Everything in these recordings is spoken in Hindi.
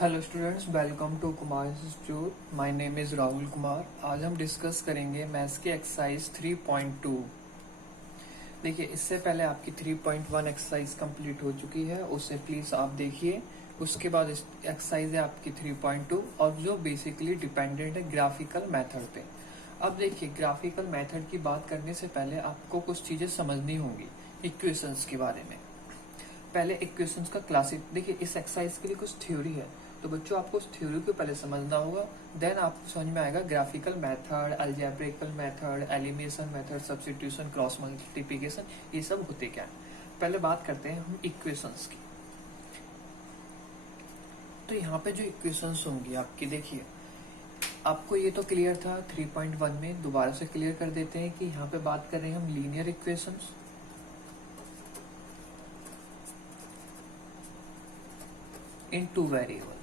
Hello students, welcome to Kumar institute. My name is Rahul Kumar. आज हम डिस्कस करेंगे मैथ्स की एक्सरसाइज 3.2। देखिए, इससे पहले आपकी 3.1 एक्सरसाइज कंप्लीट हो चुकी है, उसे प्लीज़ आप देखिए। उसके बाद एक्सरसाइज है आपकी 3.2 और जो बेसिकली डिपेंडेंट है ग्राफिकल मेथड पे। अब देखिए, ग्राफिकल मेथड की बात करने से पहले आपको कुछ चीज़ें समझनी होंगी इक्वेशंस के बारे में। पहले इक्वेशंस का क्लासिक देखिए, इस एक्सरसाइज के लिए कुछ थ्योरी है, तो बच्चों आपको उस थ्योरी को पहले समझना होगा, देन आपको समझ में आएगा graphical method, algebraic method, elimination method, substitution, cross multiplication, ये सब होते क्या है। पहले बात करते हैं हम इक्वेशंस की। तो यहाँ पे जो इक्वेशंस होंगी आपकी, देखिए आपको ये तो क्लियर था 3.1 में, दोबारा से क्लियर कर देते हैं कि यहाँ पे बात कर रहे हैं हम linear equations in two variable.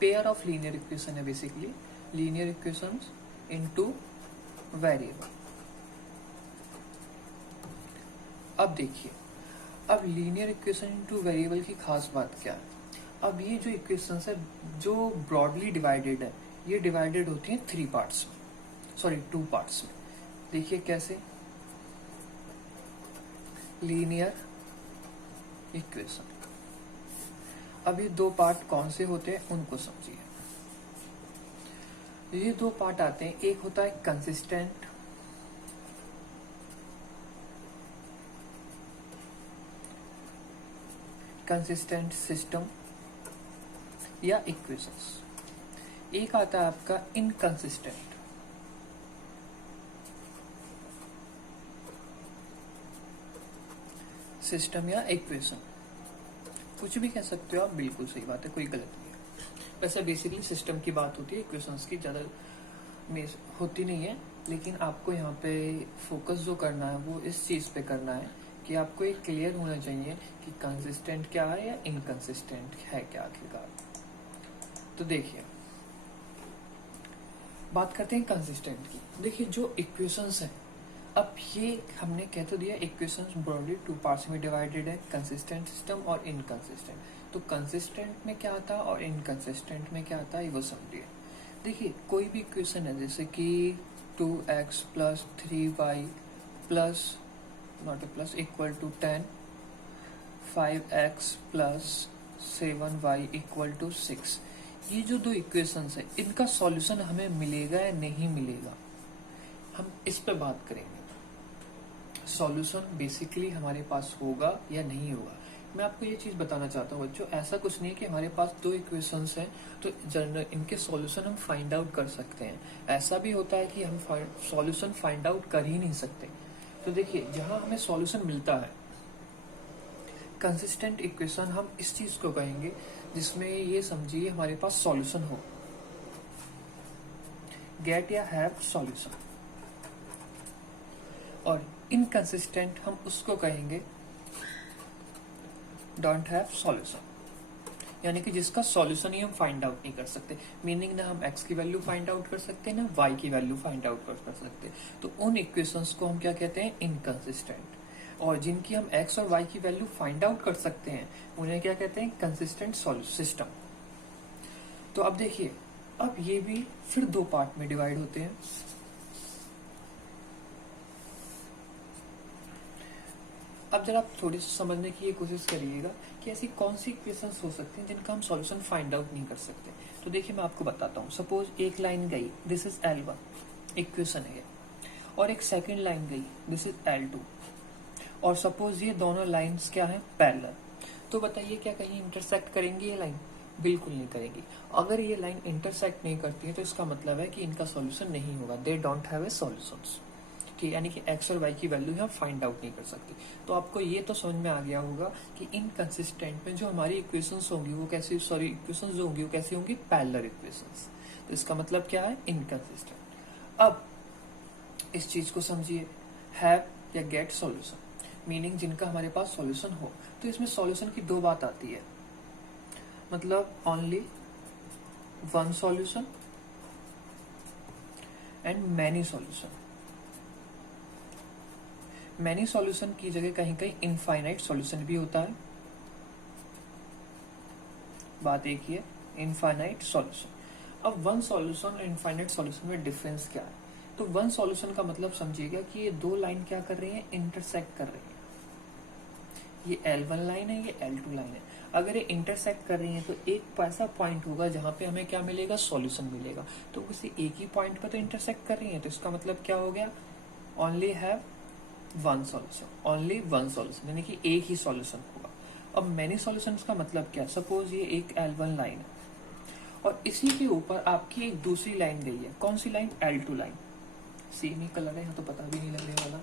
Pair of linear equation है basically, linear equations in two variable. अब देखिए, अब लीनियर इक्वेशन इनटू वेरिएबल की खास बात क्या है। अब ये जो इक्वेशंस है जो ब्रॉडली डिवाइडेड है, ये डिवाइडेड होती है 3 पार्ट्स में, सॉरी 2 पार्ट्स में। देखिए कैसे, लीनियर इक्वेशन। अब ये 2 पार्ट कौन से होते हैं उनको समझिए। ये 2 पार्ट आते हैं, एक होता है कंसिस्टेंट सिस्टम या इक्वेशंस, एक आता है आपका इनकंसिस्टेंट सिस्टम या इक्वेशन। कुछ भी कह सकते हो आप, बिल्कुल सही बात है, कोई गलत नहीं है। वैसे बेसिकली सिस्टम की बात होती है, इक्वेशंस की ज्यादा में होती नहीं है, लेकिन आपको यहाँ पे फोकस जो करना है वो इस चीज पे करना है कि आपको ये क्लियर होना चाहिए कि कंसिस्टेंट क्या है या इनकंसिस्टेंट है क्या आखिरकार। तो देखिए, बात करते हैं कंसिस्टेंट की। देखिए, जो इक्वेशंस है, अब ये हमने कह तो दिया इक्वेशंस ब्रॉडली 2 पार्ट्स में डिवाइडेड है, कंसिस्टेंट सिस्टम और इनकंसिस्टेंट। तो कंसिस्टेंट में क्या आता है और इनकंसिस्टेंट में क्या आता है, वो समझिए। देखिए, कोई भी इक्वेशन है जैसे कि 2x plus 3y plus not a plus equal to 10, 5x plus 7y equal to 6, ये जो 2 इक्वेशंस है, इनका सॉल्यूशन हमें मिलेगा या नहीं मिलेगा, हम इस पे बात करेंगे। सॉल्यूशन बेसिकली हमारे पास होगा या नहीं होगा। मैं आपको ये चीज बताना चाहता हूँ बच्चों, ऐसा कुछ नहीं है कि हमारे पास 2 इक्वेशंस हैं तो जनरल इनके सॉल्यूशन हम फाइंड आउट कर सकते हैं। ऐसा भी होता है कि हम सॉल्यूशन फाइंड आउट कर ही नहीं सकते। तो देखिए, जहां हमें सॉल्यूशन मिलता है, कंसिस्टेंट इक्वेशन हम इस चीज को कहेंगे जिसमें ये समझिए हमारे पास सॉल्यूशन हो, गेट या हैव सॉल्यूशन। और इनकंसिस्टेंट हम उसको कहेंगे डोंट हैव सॉल्यूशन, यानी कि जिसका सॉल्यूशन ही हम फाइंड आउट नहीं कर सकते। मीनिंग ना हम x की वैल्यू फाइंड आउट कर सकते ना y की वैल्यू फाइंड आउट कर सकते। तो उन इक्वेशंस को हम क्या कहते हैं, इनकंसिस्टेंट। और जिनकी हम x और y की वैल्यू फाइंड आउट कर सकते हैं उन्हें क्या कहते हैं, कंसिस्टेंट सिस्टम। तो अब देखिए, अब ये भी फिर 2 पार्ट में डिवाइड होते हैं। अब जरा आप थोड़ी सी समझने की कोशिश करिएगा कि ऐसी कौन सी इक्वेशंस हो सकती हैं जिनका हम सॉल्यूशन फाइंड आउट नहीं कर सकते। तो देखिए, मैं आपको बताता हूँ। सपोज एक लाइन गई, दिस इज L1 इक्वेशन है, और एक सेकंड लाइन गई, दिस इज L2, और सपोज ये दोनों लाइंस क्या है, पैरेलल। तो बताइए, क्या कहीं इंटरसेक्ट करेंगी ये लाइन? बिल्कुल नहीं करेगी। अगर ये लाइन इंटरसेक्ट नहीं करती है तो इसका मतलब है कि इनका सॉल्यूशन नहीं होगा, they don't have a solutions. ठीक, यानी कि x और y की वैल्यू हम फाइंड आउट नहीं कर सकते। तो आपको ये तो समझ में आ गया होगा कि इनकंसिस्टेंट में जो हमारी इक्वेशंस होंगी वो कैसी, सॉरी इक्वेशंस जो होंगी वो कैसी होंगी, पैरेलल इक्वेशंस। तो इसका मतलब क्या है, इनकंसिस्टेंट। अब इस चीज को समझिए, हैव या गेट सॉल्यूशन, मीनिंग जिनका हमारे पास सॉल्यूशन हो। तो इसमें सॉल्यूशन की 2 बात आती है, मतलब only one solution and many solution. Many solution की जगह कहीं कहीं इनफाइनाइट सॉल्यूशन भी होता है, बात एक ही है। Infinite solution. अब वन सॉल्यूशन और इनफाइनाइट सॉल्यूशन में डिफरेंस क्या है? तो वन सॉल्यूशन का मतलब समझिएगा कि ये दो लाइन क्या कर रही है, इंटरसेक्ट कर रही है। ये L1 लाइन है, ये L2 लाइन है। अगर ये इंटरसेक्ट कर रही है तो एक ऐसा पॉइंट होगा जहां पे हमें क्या मिलेगा, सॉल्यूशन मिलेगा। तो किसी एक ही पॉइंट पर तो इंटरसेक्ट कर रही है, तो इसका मतलब क्या हो गया, only have one solution, only one solution, यानी कि एक ही सॉल्यूशन होगा। अब मैनी सॉल्यूशंस का मतलब क्या, सपोज ये एक L1 लाइन है और इसी के ऊपर आपकी एक दूसरी लाइन गई है। कौन सी लाइन, L2 लाइन। सेम ही कलर है, यहाँ तो पता भी नहीं लगने वाला।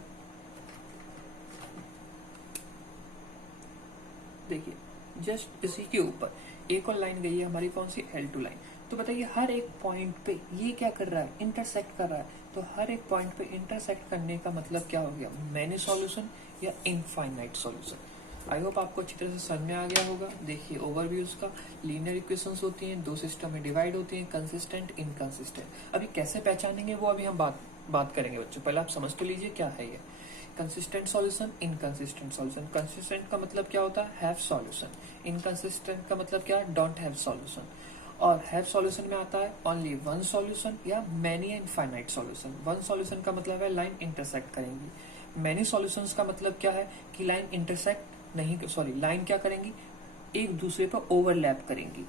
देखिए जस्ट इसी के ऊपर एक और लाइन गई है हमारी, कौन सी, L2 लाइन। तो बताइए हर एक पॉइंट पे ये क्या कर रहा है, इंटरसेक्ट कर रहा है। तो हर एक पॉइंट पे इंटरसेक्ट करने का मतलब क्या हो गया, मैनी सॉल्यूशन या इनफाइनाइट सॉल्यूशन। आई होप आपको अच्छी तरह से समझ में आ गया होगा। देखिए ओवरव्यू का, लीनियर इक्वेशंस होती हैं, दो सिस्टम में डिवाइड होती हैं, कंसिस्टेंट, इनकंसिस्टेंट। अभी कैसे पहचानेंगे वो अभी हम बात करेंगे बच्चों। पहले आप समझ तो लीजिए क्या है ये consistent solution, inconsistent solution. Consistent का मतलब क्या होता है, हैव सॉल्यूशन। इनकंसिस्टेंट का मतलब क्या, डोंट हैव सॉल्यूशन। और हैव सॉल्यूशन में आता है ओनली वन सॉल्यूशन या many infinite solution. One solution का मतलब है लाइन इंटरसेक्ट करेंगी। मैनी सॉल्यूशंस का मतलब क्या है कि लाइन इंटरसेक्ट नहीं, सॉरी, लाइन क्या करेंगी, एक दूसरे पर ओवरलैप करेंगी।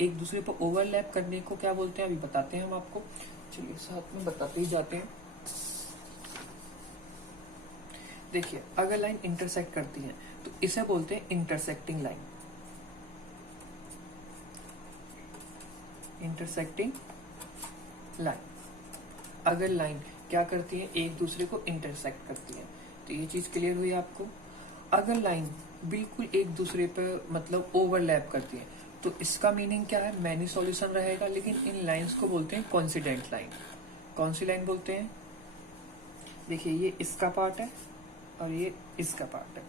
एक दूसरे पर ओवरलैप करने को क्या बोलते हैं, अभी बताते हैं हम आपको। चलिए साथ में बताते ही जाते हैं। देखिए अगर लाइन इंटरसेक्ट करती है तो इसे बोलते हैं इंटरसेक्टिंग लाइन। Intersecting line. अगर लाइन क्या करती है, एक दूसरे को इंटरसेक्ट करती है। तो ये चीज क्लियर हुई आपको। अगर लाइन बिल्कुल एक दूसरे पर मतलब ओवरलैप करती है तो इसका मीनिंग क्या है, मैनी सॉल्यूशन रहेगा। लेकिन इन लाइंस को बोलते हैं कोइंसिडेंट लाइन। कौन सी लाइन बोलते हैं, देखिए ये इसका पार्ट है और ये इसका पार्ट है,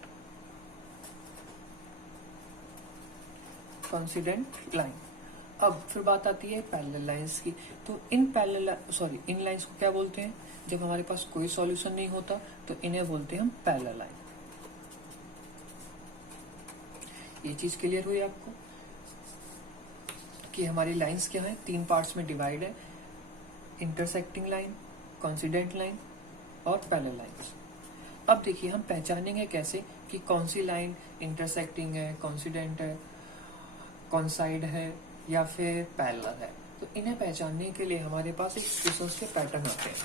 कोइंसिडेंट लाइन। अब फिर बात आती है पैरेलल लाइंस की। तो इन लाइंस को क्या बोलते हैं, जब हमारे पास कोई सॉल्यूशन नहीं होता तो इन्हें बोलते हैं हम पैरेलल लाइन। ये चीज क्लियर हुई आपको कि हमारी लाइंस क्या है, तीन पार्ट्स में डिवाइड है, इंटरसेक्टिंग लाइन, कोइंसिडेंट लाइन और पैरेलल लाइंस। अब देखिए हम पहचानेंगे कैसे कि कौन सी लाइन इंटरसेक्टिंग है, कोइंसिडेंट है, कोइंसाइड है या फिर पैरेलल है। तो इन्हें पहचानने के लिए हमारे पास एक इक्वेशंस के पैटर्न आते हैं।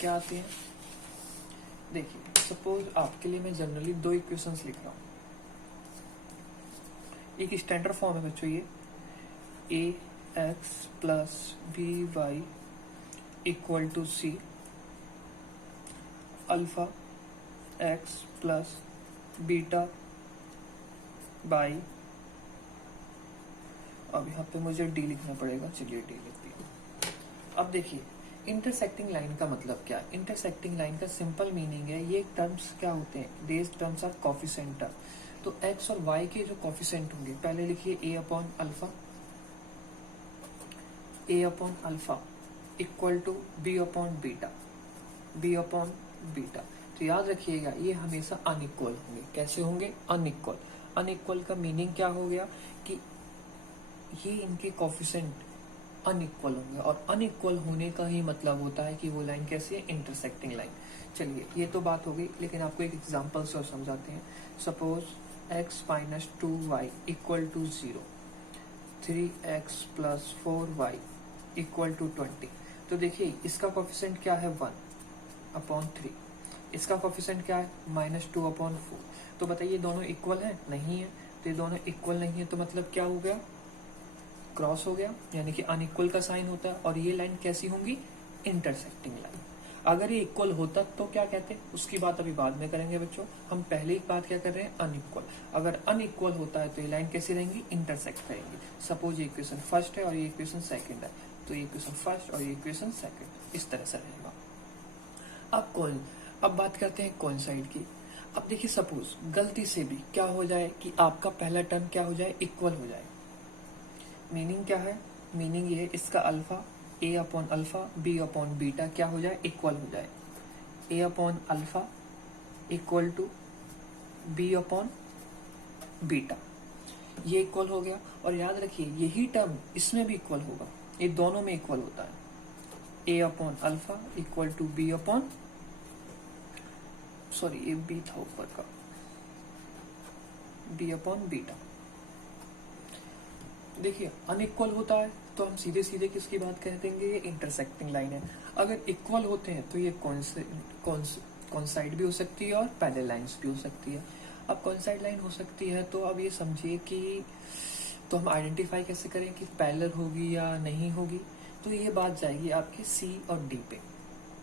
क्या आते हैं, देखिए सपोज आपके लिए मैं जनरली दो इक्वेशंस लिख रहा हूं। एक स्टैंडर्ड फॉर्म है बच्चों, ये ax plus by equal to c, alpha x plus beta y, अब यहाँ पे मुझे डी लिखना पड़ेगा, चलिए डी लिख दिया। अब देखिए इंटरसेक्टिंग लाइन का मतलब क्या है। इंटरसेक्टिंग लाइन का सिंपल मीनिंग है, ये टर्म्स क्या होते हैं, देज टर्म्स आर कोफिशिएंट टर्म। तो x और y के जो कोफिशिएंट होंगे, पहले लिखिए a upon alpha equal to b upon beta. तो याद रखिएगा ये हमेशा अनइक्वल होंगे। कैसे होंगे, अनइक्वल। अनइक्वल का मीनिंग क्या हो गया कि ये इनके कोफिशिएंट अनइक्वल होंगे, और अनइक्वल होने का ही मतलब होता है कि वो लाइन कैसी है, इंटरसेक्टिंग लाइन। चलिए ये तो बात हो गई, लेकिन आपको एक एग्जांपल से और समझाते हैं। Suppose x minus 2y equal to 0, 3x plus 4y equal to 20। तो देखिए इसका कोफिशिएंट क्या है, 1 अपॉन 3। इसका कोफिशिएंट क्या है, -2 अपॉन 4। तो बताइए दोनों इक्वल है, नहीं है। तो ये दोनों इक्वल नहीं है तो मतलब क्या हो गया, क्रॉस हो गया, यानी कि अनइक्वल का साइन होता है। और ये लाइन कैसी होंगी, इंटरसेक्टिंग लाइन। अगर ये इक्वल होता तो क्या कहते, उसकी बात अभी बाद में करेंगे बच्चों। हम पहले ही बात क्या कर रहे हैं, अनइक्वल। अगर अनइक्वल होता है तो ये लाइन कैसी रहेंगी, इंटरसेक्ट करेंगी। सपोज ये इक्वेशन फर्स्ट है और ये इक्वेशन सेकंड है, तो ये इक्वेशन फर्स्ट और ये इक्वेशन सेकंड, इस तरह से रहेगा। अब बात करते हैं कोइंसाइड की। अब देखिए सपोज गलती से भी क्या हो जाए कि आपका पहला टर्म क्या हो जाए, इक्वल हो जाए। मीनिंग क्या है, मीनिंग ये इसका alpha a upon alpha b upon beta क्या हो जाए, इक्वल हो जाए। a upon alpha equal to b upon beta. ये इक्वल हो गया। और याद रखिए यही टर्म इसमें भी इक्वल होगा, ये दोनों में इक्वल होता है। A upon alpha equal to b upon, sorry ये बी था ऊपर का, बी अपॉन बीटा। देखिए अनइक्वल होता है तो हम सीधे सीधे किसकी बात कह देंगे, ये इंटरसेक्टिंग लाइन है। अगर इक्वल होते हैं तो ये कॉन्साइड भी हो सकती है और पैरेलल लाइंस भी हो सकती है। अब कॉन्साइड लाइन हो सकती है तो अब ये समझिए कि तो हम आइडेंटिफाई कैसे करें कि पैरेलल होगी या नहीं होगी। तो ये बात जाएगी आपके सी और डी पे।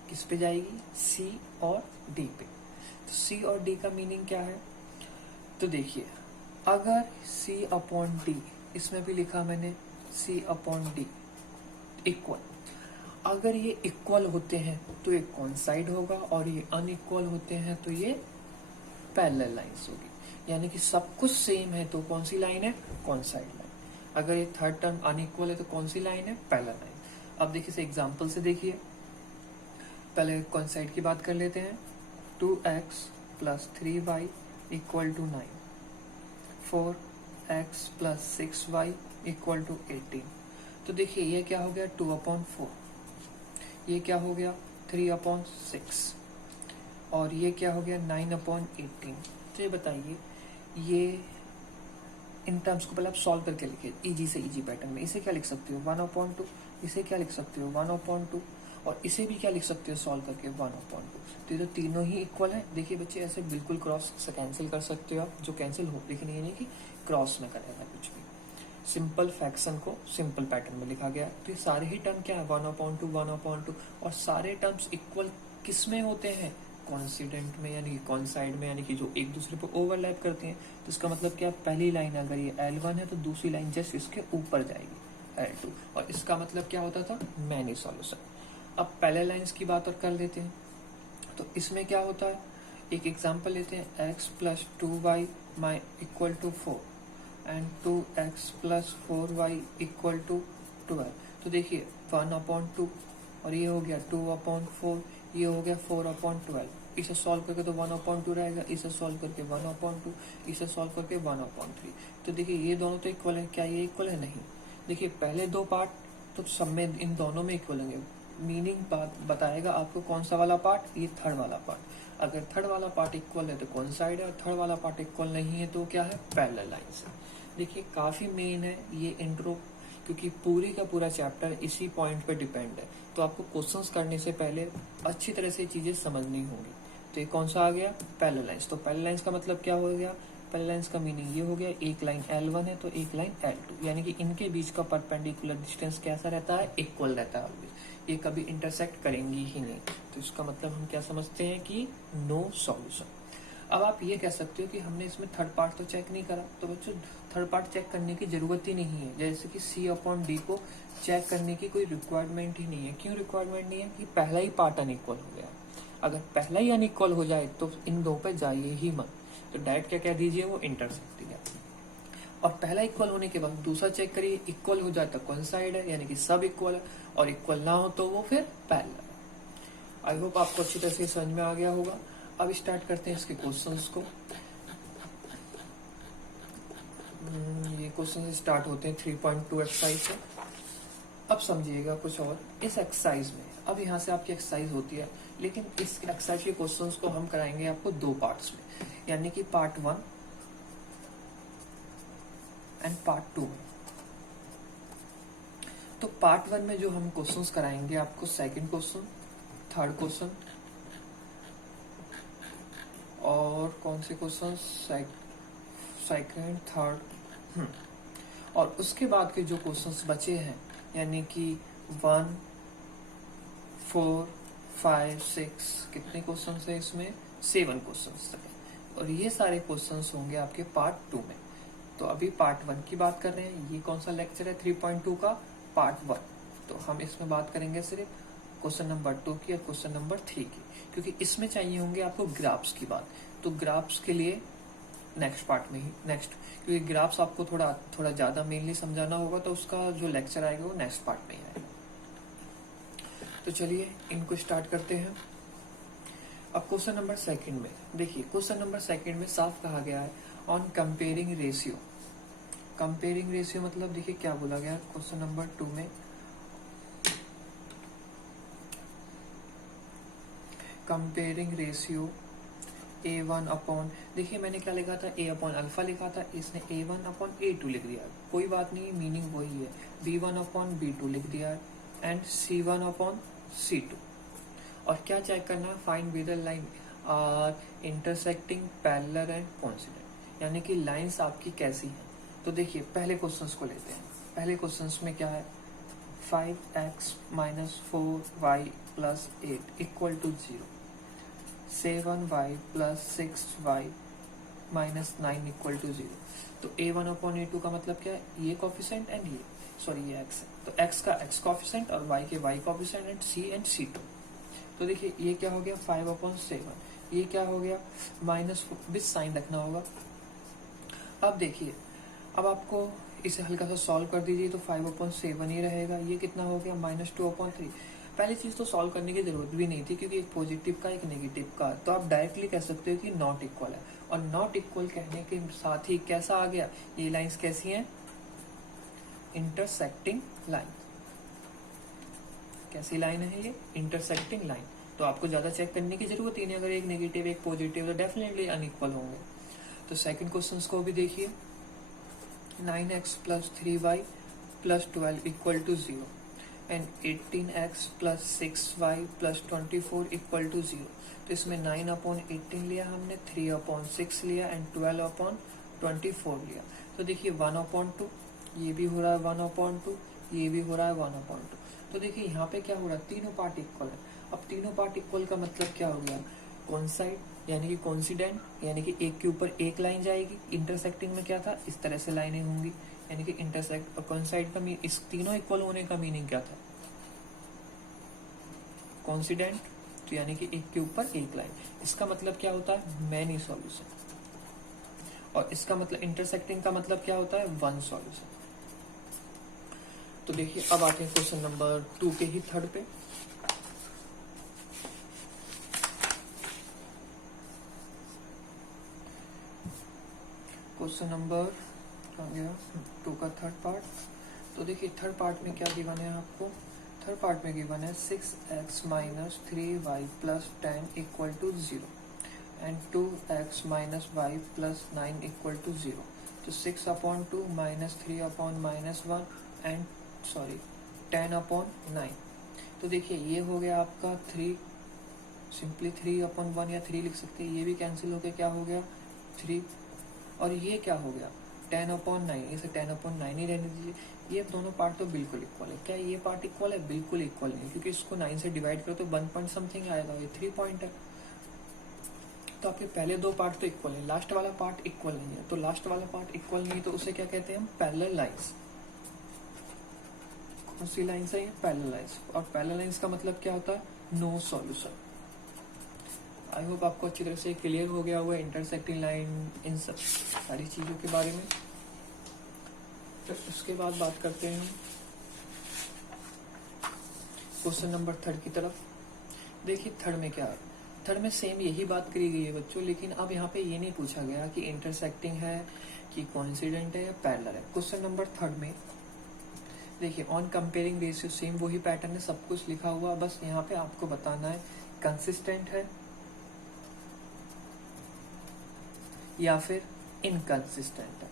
किस पे जाएगी, सी और डी पे। तो सी और डी का मीनिंग क्या है, तो देखिए अगर सी अपॉन डी, इसमें भी लिखा मैंने सी अपॉन डी इक्वल, अगर ये इक्वल होते हैं तो ये कॉन्साइड होगा और ये अनइक्वल होते हैं तो ये पैरेलल लाइंस होगी। यानी कि सब कुछ सेम है तो कौन सी लाइन है, कॉन्साइड लाइन। अगर ये थर्ड टर्म अनइक्वल है तो कौन सी लाइन है, पैरेलल लाइन। अब देखिए इसे एग्जांपल से देखिए, पहले कॉन्साइड की बात कर लेते हैं। 2x plus 3y equal to 9, 4x plus 6y equal to 18। तो देखिए ये क्या हो गया, 2/4, ये क्या हो गया 3/6, और ये क्या हो गया 9/18। तो ये बताइए, ये इन टर्म्स को पहले आप सॉल्व करके लिखिए इजी से इजी पैटर्न में। इसे क्या लिख सकते हो 1/2, इसे क्या लिख सकते हो 1/2, और इसे भी क्या लिख सकते हो सॉल्व करके 1/2। तो ये तो तीनों ही इक्वल है। देखिए बच्चे ऐसे बिल्कुल क्रॉस से कैंसिल कर सकते हो आप, जो कैंसिल हो, लेकिन ये नहीं कि क्रॉस में करेगा कुछ भी। सिंपल फ्रैक्शन को सिंपल पैटर्न में लिखा गया। तो ये सारे ही टर्म क्या है 1/2, 1/2, और सारे टर्म्स इक्वल किस में होते हैं, कॉन्सिडेंट में, यानी कॉन्साइड में, यानी कि जो एक दूसरे पर ओवरलैप करते हैं। तो इसका मतलब क्या, पहली लाइन अगर ये L1 है तो दूसरी लाइन जस्ट इसके ऊपर जाएगी L2, और इसका मतलब क्या होता था, मैनी सॉल्यूशन। अब पैरेलल लाइंस की बात और कर लेते हैं। तो इसमें क्या होता है, एक एग्जांपल लेते हैं, x plus 2y equal to 4 and 2x plus 4y equal to 12। तो देखिए 1/2 और ये हो गया 2/4, ये हो गया 4/12। इसे सॉल्व करके तो 1/2 रहेगा, इसे सॉल्व करके 1/2, इसे सॉल्व करके 1/3। तो देखिए ये दोनों तो इक्वल है, क्या ये इक्वल है, नहीं। देखिए पहले दो पार्ट तो सब में इन दोनों में इक्वल होंगे। मीनिंग बात बताएगा आपको कौन सा वाला पार्ट, ये थर्ड वाला पार्ट। अगर थर्ड वाला पार्ट इक्वल है तो कॉन्साइड है, और थर्ड वाला पार्ट इक्वल नहीं है तो क्या है, पैरेलल लाइंस है। देखिए काफी मेन है ये इंट्रो, क्योंकि पूरी का पूरा चैप्टर इसी पॉइंट पे डिपेंड है। तो आपको क्वेश्चंस करने से पहले अच्छी तरह से चीजें समझनी होंगी। तो ये कौन सा आ गया, पैरेलल लाइंस। तो पैरेलल लाइंस का मतलब क्या हो गया, पैरेलल लाइंस का मीनिंग ये हो गया, एक लाइन L1 है तो एक लाइन L2, यानी कि इनके बीच का परपेंडिकुलर डिस्टेंस कैसा रहता है, इक्वल रहता है। ये कभी इंटरसेक्ट करेंगी ही नहीं। तो इसका मतलब हम क्या समझते हैं कि नो सॉल्यूशन। अब आप ये कह सकते हो कि हमने इसमें थर्ड पार्ट तो चेक नहीं करा। तो बच्चों थर्ड पार्ट चेक करने की जरूरत ही नहीं है, जैसे कि C/D को चेक करने की कोई रिक्वायरमेंट ही नहीं है। क्यों रिक्वायरमेंट नहीं है, कि पहला ही पार्ट अनइक्वल हो गया। अगर पहला ही अनइक्वल हो जाए तो इन दो पे जाइए ही मत। तो डायरेक्ट क्या कह दीजिए, वो इंटरसेक्ट है। और पहला इक्वल होने के बाद दूसरा चेक करिए, इक्वल हो जाए तो कॉन्साइड है, यानी कि सब इक्वल है, और इक्वल ना हो तो वो फिर पैरेलल है। आई होप आपको अच्छी तरह से समझ में आ गया होगा। अब स्टार्ट करते हैं इसके क्वेश्चंस को। ये क्वेश्चन स्टार्ट होते हैं 3.2 एक्सरसाइज से। अब समझिएगा कुछ और इस एक्सरसाइज में। अब यहाँ से आपकी एक्सरसाइज होती है, लेकिन इस एक्सरसाइज के क्वेश्चंस को हम कराएंगे आपको दो पार्ट्स में, यानी कि पार्ट 1 एंड पार्ट 2 में। तो पार्ट 1 में जो हम क्वेश्चंस कराएंगे आपको, सेकंड क्वेश्चन, थर्ड क्वेश्चन, और कौन से क्वेश्चन, सेकंड, थर्ड, और उसके बाद के जो क्वेश्चंस बचे हैं, यानी कि 1, 4, 5, 6, कितने क्वेश्चंस है इसमें, 7 क्वेश्चंस तक। और ये सारे क्वेश्चंस होंगे आपके पार्ट 2 में। तो अभी पार्ट 1 की बात कर रहे हैं। ये कौन सा लेक्चर है, 3.2 का पार्ट 1। तो हम इसमें बात करेंगे सिर्फ क्वेश्चन नंबर 2 की और क्वेश्चन नंबर 3 की, क्योंकि इसमें चाहिए होंगे आपको ग्राफ्स की बात। तो ग्राफ्स के लिए नेक्स्ट पार्ट में ही, नेक्स्ट, क्योंकि ग्राफ्स आपको थोड़ा ज्यादा मेनली समझाना होगा, तो उसका जो लेक्चर आएगा वो नेक्स्ट पार्ट में ही आएगा। तो चलिए इनको स्टार्ट करते हैं। अब क्वेश्चन नंबर 2 में देखिए, क्वेश्चन नंबर 2 में साफ कहा गया है on comparing ratio comparing ratio मतलब देखिए क्या बोला गया क्वेश्चन नंबर 2 में, कंपेयरिंग रेशियो A1 अपॉन, देखिए मैंने क्या लिखा था, A अपॉन अल्फा लिखा था, इसने A1 अपॉन A2 लिख दिया, कोई बात नहीं, मीनिंग वही है, B1 अपॉन B2 लिख दिया है, एंड C1 अपॉन C2। और क्या चेक करना है, find with the line are intersecting parallel and coincident, यानी कि लाइंस आपकी कैसी हैं। तो देखिए पहले क्वेश्चंस को लेते हैं। पहले क्वेश्चंस में क्या है, 5x minus 4y plus 8 equal to 0, 7y plus 6y minus 9 equal to 0। तो A1 अपॉन A2 का मतलब क्या है, ये कॉफिशेंट एंड ये, सॉरी ये x है, तो x का x कॉफिशेंट और y के y coefficient and C and C2। तो देखिए ये क्या हो गया 5 अपॉन 7, ये क्या हो गया माइनस विथ साइन रखना होगा। अब देखिए, अब आपको इसे हल्का सा सॉल्व कर दीजिए, तो 5 अपॉन 7 ही रहेगा, ये कितना हो गया माइनस 2 अपॉन 3। पहली चीज तो सॉल्व करने की जरूरत भी नहीं थी, क्योंकि एक पॉजिटिव का एक नेगेटिव का, तो आप डायरेक्टली कह सकते हो कि नॉट इक्वल है। और नॉट इक्वल कहने के साथ ही कैसा आ गया, ये लाइंस कैसी हैं, इंटरसेक्टिंग लाइन। कैसी लाइन है ये, इंटरसेक्टिंग लाइन। तो आपको ज्यादा चेक करने की जरूरत ही नहीं, अगर एक नेगेटिव एक पॉजिटिव तो डेफिनेटली अनइक्वल होंगे। तो सेकंड क्वेश्चन को भी देखिए, 9x plus 3y plus 12 equal to 0 and 18x plus 6y plus 24 equal to 0। तो इसमें 9 अपॉन 18 लिया हमने, 3 अपॉन 6 लिया एंड 12 अपॉन 24 लिया। तो देखिए 1 अपॉन 2, ये भी हो रहा है 1 अपॉन 2, ये भी हो रहा है 1 अपॉन 2। तो देखिए यहाँ पे क्या हो रहा है, तीनों पार्ट इक्वल है। अब तीनों पार्ट इक्वल का मतलब क्या हो गया, कॉन्साइड यानी कि कोइंसिडेंट, यानी कि एक के ऊपर एक लाइन जाएगी। इंटरसेक्टिंग में क्या था, इस तरह से लाइनें होंगी, यानी कि इंटरसेक्ट और कोइंसाइड का इस तीनों इक्वल होने का मीनिंग क्या था, कोइंसिडेंट, तो यानी कि एक के ऊपर एक लाइन। इसका मतलब क्या होता है, मैनी सॉल्यूशन। और इसका मतलब इंटरसेक्टिंग का मतलब क्या होता है, वन सॉल्यूशन। तो देखिए अब आते हैं क्वेश्चन नंबर 2 के ही थर्ड पे। क्वेश्चन नंबर आ गया 2 का थर्ड पार्ट। तो देखिए थर्ड पार्ट में क्या गिवन है आपको, थर्ड पार्ट में गिवन है 6x minus 3y plus 10 equal to 0 and 2x minus y plus 9 equal to 0। तो 6 upon 2 minus 3 upon minus 1 and 10 upon 9। तो देखिए ये हो गया आपका 3, सिंपली 3 अपॉन 1 या 3 लिख सकते हैं, ये भी कैंसिल हो गया, क्या हो गया 3। और ये क्या हो गया 10 अपॉन 9, इसे 10 अपॉन 9 ही रहने दीजिए। ये दोनों पार्ट तो बिल्कुल इक्वल है। क्या ये पार्ट इक्वल है, बिल्कुल इक्वल नहीं, क्योंकि इसको 9 से डिवाइड करो तो 1 पॉइंट समथिंग आएगा, ये 3 पॉइंट है। तो आपके पहले दो पार्ट तो इक्वल है, लास्ट वाला पार्ट इक्वल नहीं है। तो लास्ट वाला पार्ट इक्वल नहीं है तो उसे क्या कहते हैं हम, पैरेलल लाइंस। कौन सी लाइंस है ये, पैरेलल लाइंस। और पैरेलल लाइंस का मतलब क्या होता है, नो सॉल्यूशन। आई होप आपको अच्छी तरह से क्लियर हो गया हुआ इंटरसेक्टिंग लाइन, इन सब सारी चीजों के बारे में। तो उसके बाद बात करते हैं क्वेश्चन नंबर 3 की तरफ। देखिए थर्ड में क्या है, थर्ड में सेम यही बात करी गई है बच्चों, लेकिन अब यहाँ पे ये नहीं पूछा गया कि इंटरसेक्टिंग है कि कोइंसिडेंट है या पैरेलल है। क्वेश्चन नंबर 3 में देखिए ऑन कंपेयरिंग रेशियो, सेम वही पैटर्न है, सब कुछ लिखा हुआ, बस यहाँ पे आपको बताना है कंसिस्टेंट है या फिर इनकंसिस्टेंट है।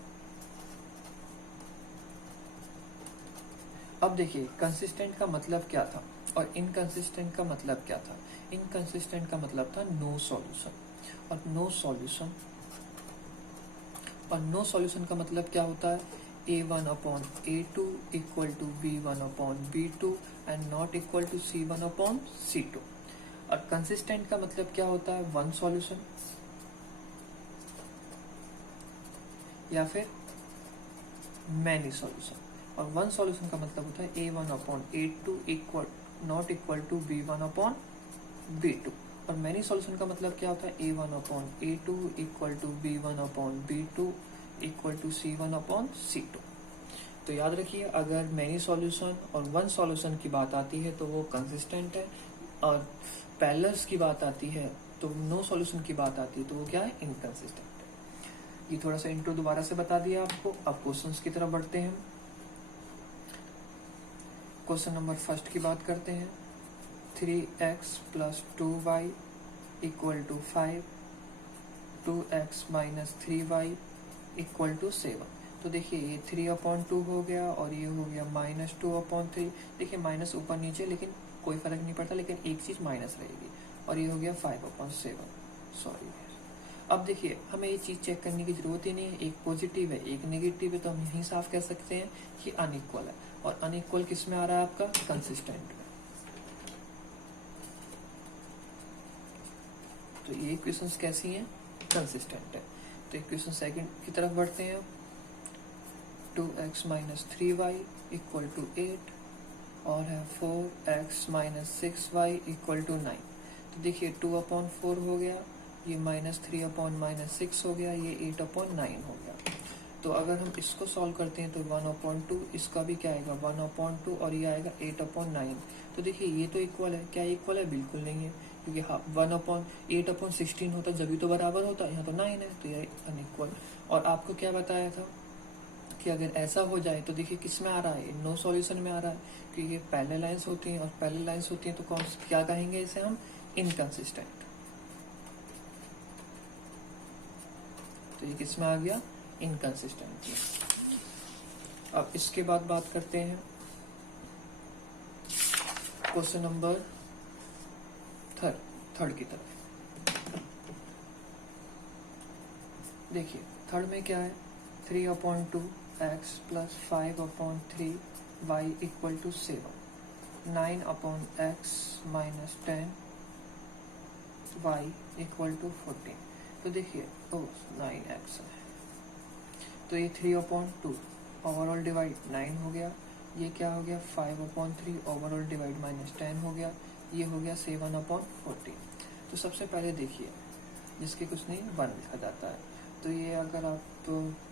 अब देखिए कंसिस्टेंट का मतलब क्या था और इनकंसिस्टेंट का मतलब क्या था। इनकंसिस्टेंट का मतलब था नो सॉल्यूशन, और नो सॉल्यूशन का मतलब क्या होता है, A1 upon A2 equal to B1 upon B2 and not equal to C1 upon C2। और कंसिस्टेंट का मतलब क्या होता है, वन सॉल्यूशन या फिर मैनी सॉल्यूशन। और वन सॉल्यूशन का मतलब होता है A1 upon A2 equal not equal to B1 upon B2। और मैनी सॉल्यूशन का मतलब क्या होता है, A1 upon A2 equal to B1 upon B2 equal to C1 upon C2। तो याद रखिए अगर मैनी सॉल्यूशन और वन सॉल्यूशन की बात आती है तो वो कंसिस्टेंट है, और पैरेलल्स की बात आती है तो नो सॉल्यूशन की बात आती है तो वो क्या है, इनकंसिस्टेंट है। ये थोड़ा सा इंट्रो दोबारा से बता दिया आपको। अब क्वेश्चंस की तरफ बढ़ते हैं। क्वेश्चन नंबर फर्स्ट की बात करते हैं। 3x + 2y = 5, 2x - 3y = 7। तो देखिए ये 3/2 हो गया और ये हो गया -2/3। देखिए माइनस ऊपर नीचे लेकिन कोई फर्क नहीं पड़ता, लेकिन एक चीज माइनस रहेगी, और ये हो गया 5/7। सॉरी। अब देखिए हमें ये चीज चेक करने की जरूरत ही नहीं है, एक पॉजिटिव है एक नेगेटिव है, तो हम यही साफ कह सकते हैं कि अनइक्वल है। और अनइक्वल किस में आ रहा है आपका? कंसिस्टेंट में। तो ये इक्वेशंस कैसी हैं? कंसिस्टेंट है। तो इक्वेशन सेकंड की तरफ बढ़ते हैं। 2x - 3y = 8 और है 4x - 6y = 9। तो देखिए 2/4 हो गया, ये -3/6 हो गया, ये 8/9 हो गया। तो अगर हम इसको सॉल्व करते हैं तो 1/2, इसका भी क्या आएगा 1/2, और ये आएगा 8/9। तो देखिए ये तो इक्वल है। क्या इक्वल है? बिल्कुल नहीं है, क्योंकि 8/16 होता जब भी तो बराबर होता, यहाँ तो 9 है, तो ये अनइक्वल। और आपको क्या बताया था कि अगर ऐसा हो जाए तो देखिए किस में आ रहा है? नो सॉल्यूशन में आ रहा है, क्योंकि ये पैरेलल लाइंस होती हैं, और पैरेलल लाइंस होती हैं तो कौन क्या कहेंगे इसे हम? इनकंसिस्टेंट। तो ये किस में आ गया? इनकंसिस्टेंट। अब इसके बाद बात करते हैं क्वेश्चन नंबर थर्ड की तरफ। देखिए थर्ड में क्या है? 3/2x + 5/3y = 7, 9/x - 10y = 14। तो देखिए 9x है, तो ये 3/2 ओवरऑल डिवाइड 9 हो गया, ये क्या हो गया 5/3 ओवरऑल डिवाइड -10 हो गया, ये हो गया 7/14। तो सबसे पहले देखिए जिसके कुछ नहीं 1 लिखा जाता है। तो ये अगर आप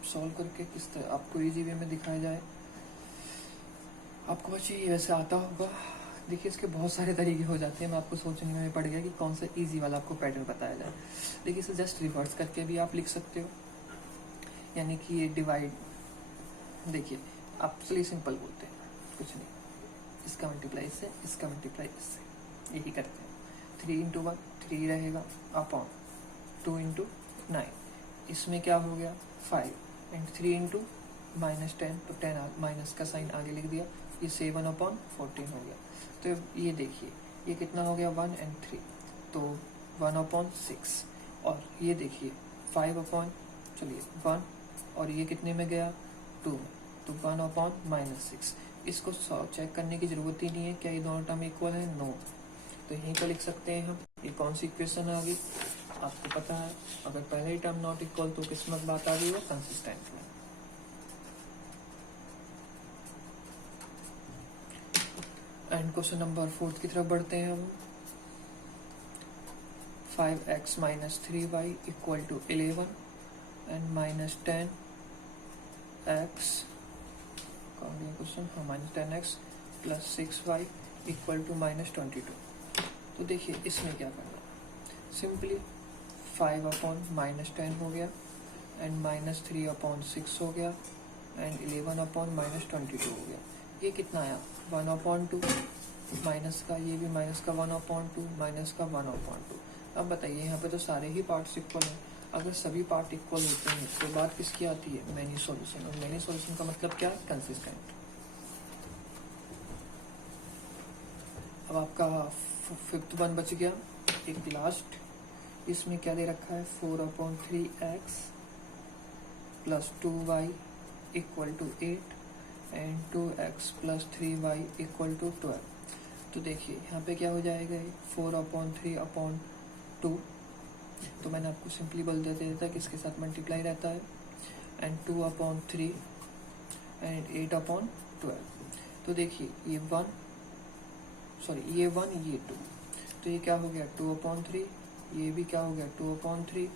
सॉल्व करके किस तरह आपको इजी वे में दिखाया जाए, आपको बच्चे ये वैसे आता होगा। देखिए इसके बहुत सारे तरीके हो जाते हैं, मैं आपको सोचने में पड़ गया कि कौन सा इजी वाला आपको पैटर्न बताया जाए। देखिए इसे जस्ट रिवर्स करके भी आप लिख सकते हो, यानी कि ये डिवाइड, देखिए आप चलिए सिंपल बोलते हैं, कुछ नहीं, इसका मल्टीप्लाई इससे, इसका मल्टीप्लाई इससे, यही करते हैं। 3 × 1 3 रहेगा अपॉन 2 × 9, इसमें क्या हो गया 5, एंड 3 × -10, तो 10 माइनस का साइन आगे लिख दिया, ये 7/14 हो गया। तो ये देखिए ये कितना हो गया 1 और 3, तो 1/6, और ये देखिए 1 और ये कितने में गया 2 में, तो 1/-6। इसको चेक करने की जरूरत ही नहीं है, क्या ये दोनों टर्म इक्वल है? नो। तो यहीं पर लिख सकते हैं हम। ये कौन सी इक्वेशन आ गई आपको पता है, अगर पहले ही टर्म नॉट इक्वल तो किस्मत बात आ गई है कंसिस्टेंट में। एंड क्वेश्चन नंबर 4 की तरफ बढ़ते हैं हम। 5x - 3y = 11 and -10x question -10x + 6y = -22। तो देखिए इसमें क्या करना, सिंपली 5/-10 हो गया, एंड -3/6 हो गया, एंड 11/-22 हो गया। ये कितना आया 1/2, माइनस का ये भी माइनस का 1/2, माइनस का 1/2। अब बताइए यहाँ पे तो सारे ही पार्ट्स इक्वल हैं, अगर सभी पार्ट इक्वल होते हैं तो बात किसकी आती है? Many solution. और मैनी सॉल्यूशन का मतलब क्या है? कंसिस्टेंट। अब आपका 5th वन बच गया, एक लास्ट, इसमें क्या दे रखा है 4/3x + 2y = 8 and 2x + 3y = 12। तो देखिए यहाँ पे क्या हो जाएगा 4/3/2, तो मैंने आपको सिंपली बोल देता था कि इसके साथ मल्टीप्लाई रहता है, एंड 2/3 एंड 8/12। तो देखिए ये 1 ये 2, तो ये क्या हो गया 2/3, ये भी क्या हो गया 2/3,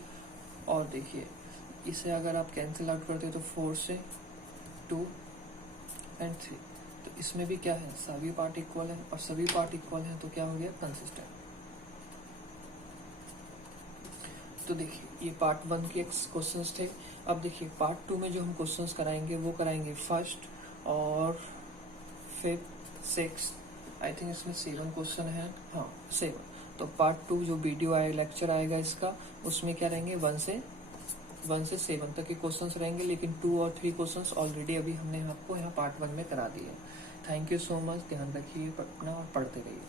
और देखिए इसे अगर आप कैंसिल आउट करते हो तो 4 से 2 एंड 3, तो इसमें भी क्या है सभी पार्ट इक्वल है, और सभी पार्ट इक्वल है तो क्या हो गया कंसिस्टेंट। तो देखिए ये पार्ट 1 के क्वेश्चंस थे। अब देखिए पार्ट 2 में जो हम क्वेश्चंस कराएंगे वो कराएंगे फर्स्ट और फिफ्थ सिक्स, आई थिंक इसमें 7 क्वेश्चन है, हाँ 7। तो पार्ट 2 जो वीडियो आएगा, लेक्चर आएगा इसका, उसमें क्या रहेंगे 1 से 7 तक के क्वेश्चंस रहेंगे, लेकिन 2 और 3 क्वेश्चंस ऑलरेडी अभी हमने आपको यहाँ पार्ट 1 में करा दिए। थैंक यू सो मच, ध्यान रखिए अपना और पढ़ते रहिए।